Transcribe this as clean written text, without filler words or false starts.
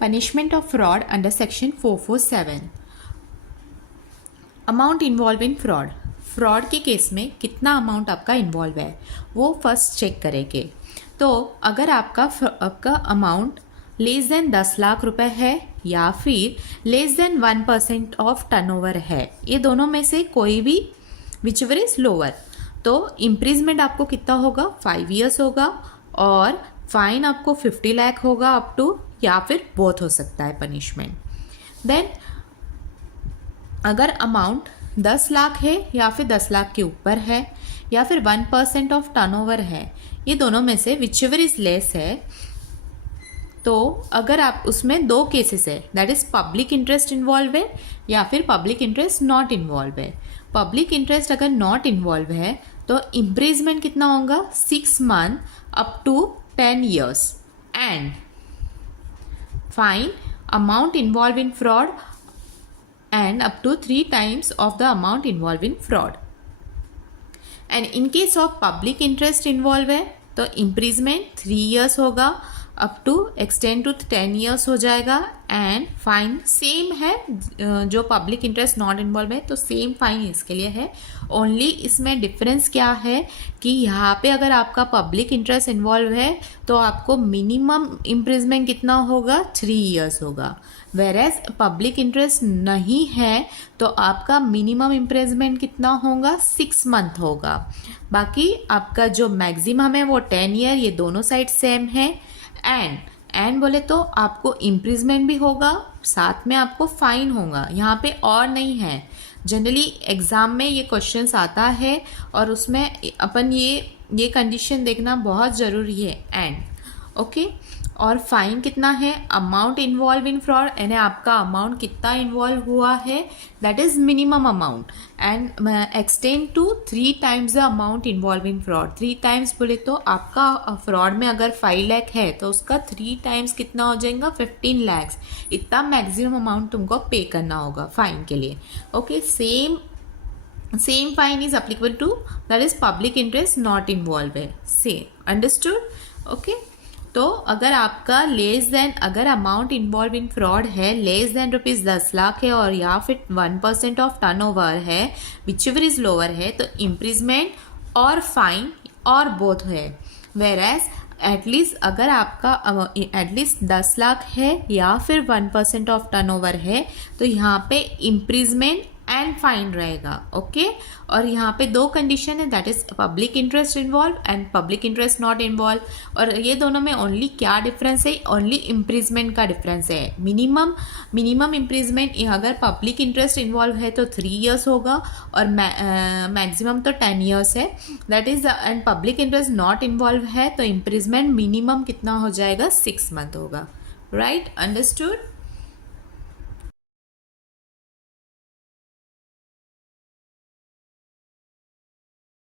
Punishment of fraud under section 447. Amount involve in fraud. Fraud के case में कितना amount आपका इन्वॉल्व है वो फर्स्ट चेक करेंगे. तो अगर आपका अमाउंट लेस देन 10 लाख रुपए है या फिर लेस देन 1% ऑफ टर्नओवर है, ये दोनों में से कोई भी विचएवर इज लोअर, तो इम्प्रिजमेंट आपको कितना होगा 5 years होगा और फाइन आपको 50 लाख होगा अप टू, या फिर बोथ हो सकता है पनिशमेंट. देन अगर अमाउंट 10 लाख है या फिर 10 लाख के ऊपर है या फिर 1% ऑफ टर्नओवर है, ये दोनों में से विचएवर इज लेस है, तो अगर आप उसमें दो केसेस है, that is public interest involve है या फिर पब्लिक इंटरेस्ट नॉट इन्वॉल्व है. पब्लिक इंटरेस्ट अगर नॉट इन्वॉल्व है तो इम्प्रिजमेंट कितना होगा 6 months up to 10 years and fine amount involve in fraud and up to 3 times of the amount involved in fraud. And in case of public interest involved है तो imprisonment 3 years होगा up to extend to 10 years हो जाएगा and fine same है. जो public interest not involve है तो same fine इसके लिए है. ओनली इसमें डिफरेंस क्या है कि यहाँ पे अगर आपका पब्लिक इंटरेस्ट इन्वॉल्व है तो आपको मिनिमम इम्प्रिजमेंट कितना होगा 3 years होगा, वेरेज पब्लिक इंटरेस्ट नहीं है तो आपका मिनिमम इम्प्रिजमेंट कितना होगा 6 months होगा. बाकी आपका जो मैक्सिमम है वो 10 year, ये दोनों साइड सेम है. एंड बोले तो आपको इम्प्रिजमेंट भी होगा, साथ में आपको फाइन होगा. यहाँ पे और नहीं है. जनरली एग्जाम में ये क्वेश्चंस आता है और उसमें अपन ये कंडीशन देखना बहुत ज़रूरी है. एंड ओके, और फाइन कितना है, अमाउंट इन्वॉल्व इन फ्रॉड, यानी आपका अमाउंट कितना इन्वॉल्व हुआ है, that is minimum amount and extend to 3 times the amount involve in fraud. 3 times बोले तो आपका फ्रॉड में अगर 5 लाख है तो उसका 3 times कितना हो जाएगा 15 lakhs. इतना मैक्सिमम अमाउंट तुमको पे करना होगा फाइन के लिए. Okay, same fine is applicable to that is public interest not involve है. Same understood. ओके, तो अगर आपका लेस देन, अगर अमाउंट इन्वॉल्व इन फ्रॉड है लेस देन ₹10 लाख है और या फिर 1% ऑफ टर्नओवर है, विचएवर इज लोअर है, तो इम्प्रिजमेंट और फाइन और बोथ है. वेरएज एटलीस्ट अगर आपका एटलीस्ट 10 लाख है या फिर 1% ऑफ टर्नओवर है तो यहाँ पे इम्प्रिजमेंट एंड फाइन रहेगा. ओके, और यहाँ पे दो कंडीशन है, that is public interest involve and public interest not involve. और ये दोनों में ओनली क्या डिफरेंस है, ओनली इम्प्रिजमेंट का डिफरेंस है. मिनिमम इम्प्रिजमेंट अगर पब्लिक इंटरेस्ट इन्वॉल्व है तो 3 years होगा और मैक्सिमम तो 10 years है, that is. And public interest not involve है तो इम्प्रिजमेंट मिनिमम कितना हो जाएगा 6 months होगा. Right, understood.